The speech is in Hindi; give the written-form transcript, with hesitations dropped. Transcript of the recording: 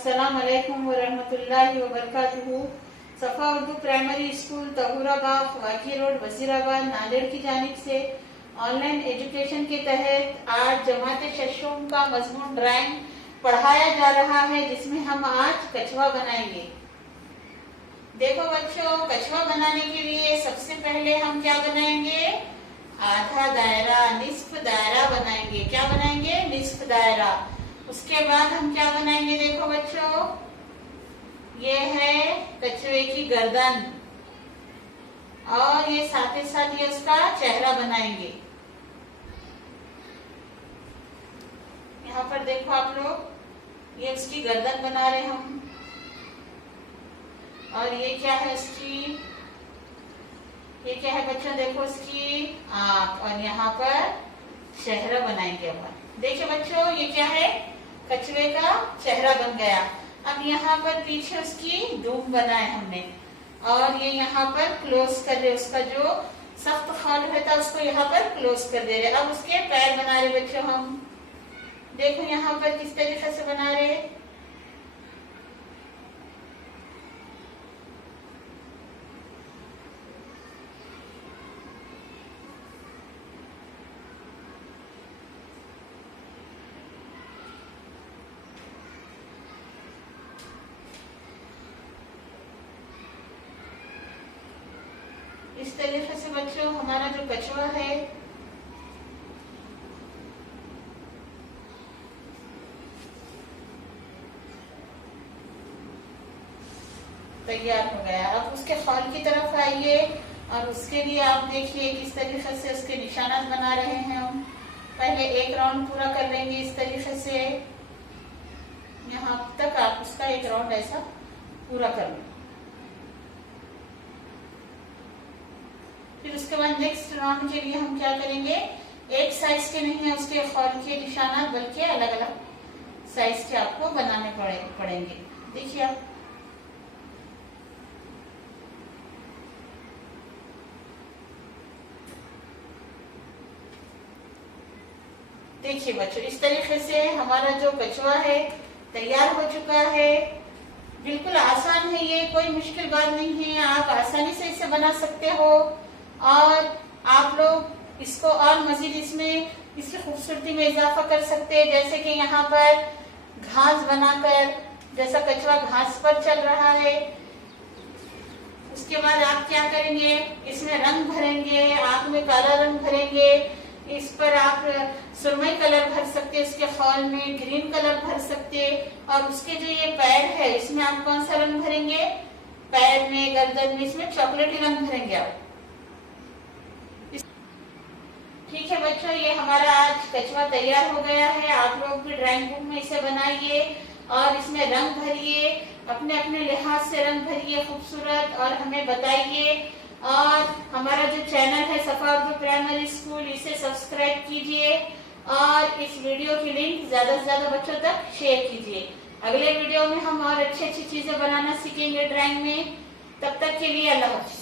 अस्सलाम वालेकुम व रहमतुल्लाहि व बरकातुहू। सफा उर्दू प्राइमरी स्कूल तहूराबाग वाकी रोड वजीराबाद नांदेड़ की जानिब से ऑनलाइन एजुकेशन के तहत आज जमात शशूम का मजमून ड्राइंग पढ़ाया जा रहा है, जिसमें हम आज कछुआ बनाएंगे। देखो बच्चों, कछुआ बनाने के लिए सबसे पहले हम क्या बनाएंगे? आधा दायरा, निस्फ दायरा बनाएंगे। क्या बनाएंगे? निस्फ दायरा। उसके बाद हम क्या बनाएंगे? देखो बच्चों, ये है कछुए की गर्दन और ये साथ ही साथ ये उसका चेहरा बनाएंगे। यहाँ पर देखो आप लोग, ये उसकी गर्दन बना रहे हम। और ये क्या है इसकी? ये क्या है बच्चों? देखो इसकी आंख और यहाँ पर चेहरा बनाएंगे अपन। देखिए बच्चों, ये क्या है? कछुए का चेहरा बन गया। अब यहाँ पर पीछे उसकी दूम बनाए हमने और ये यहाँ पर क्लोज कर रहे, उसका जो सख्त खाल रहता है उसको यहाँ पर क्लोज कर दे रहे। अब उसके पैर बना रहे बच्चों हम। देखो यहाँ पर किस तरीके से बना रहे। इस तरीके से बच्चों हमारा जो कछुआ है तैयार हो गया। अब उसके फॉल की तरफ आइए और उसके लिए आप देखिए किस तरीके से उसके निशानात बना रहे हैं हम। पहले एक राउंड पूरा कर लेंगे इस तरीके से, यहाँ तक आप उसका एक राउंड ऐसा पूरा कर लें। फिर उसके बाद नेक्स्ट राउंड के लिए हम क्या करेंगे? एक साइज के नहीं है उसके फॉल के निशानात, बल्कि अलग अलग साइज के आपको बनाने पड़ेंगे। देखिए आप, देखिए बच्चों, इस तरीके से हमारा जो कछुआ है तैयार हो चुका है। बिल्कुल आसान है, ये कोई मुश्किल बात नहीं है, आप आसानी से इसे बना सकते हो। और आप लोग इसको और मजीद इसमें इसकी खूबसूरती में इजाफा कर सकते हैं, जैसे कि यहाँ पर घास बनाकर, जैसा कछुआ घास पर चल रहा है। उसके बाद आप क्या करेंगे? इसमें रंग भरेंगे, आंख में काला रंग भरेंगे, इस पर आप सुरमई कलर भर सकते हैं, उसके फॉल में ग्रीन कलर भर सकते हैं। और उसके जो ये पैर है इसमें आप कौन सा रंग भरेंगे? पैर में, गर्दन में, इसमें चॉकलेटी रंग भरेंगे आप। ठीक है बच्चों, ये हमारा आज कछुआ तैयार हो गया है। आप लोग भी ड्राइंग बुक में इसे बनाइए और इसमें रंग भरिए, अपने अपने लिहाज से रंग भरिए खूबसूरत, और हमें बताइए। और हमारा जो चैनल है सफा उर्दू प्राइमरी स्कूल, इसे सब्सक्राइब कीजिए और इस वीडियो की लिंक ज्यादा से ज्यादा बच्चों तक शेयर कीजिए। अगले वीडियो में हम और अच्छी अच्छी चीजें बनाना सीखेंगे ड्राइंग में। तब तक के लिए अल्लाह हाफ़िज़।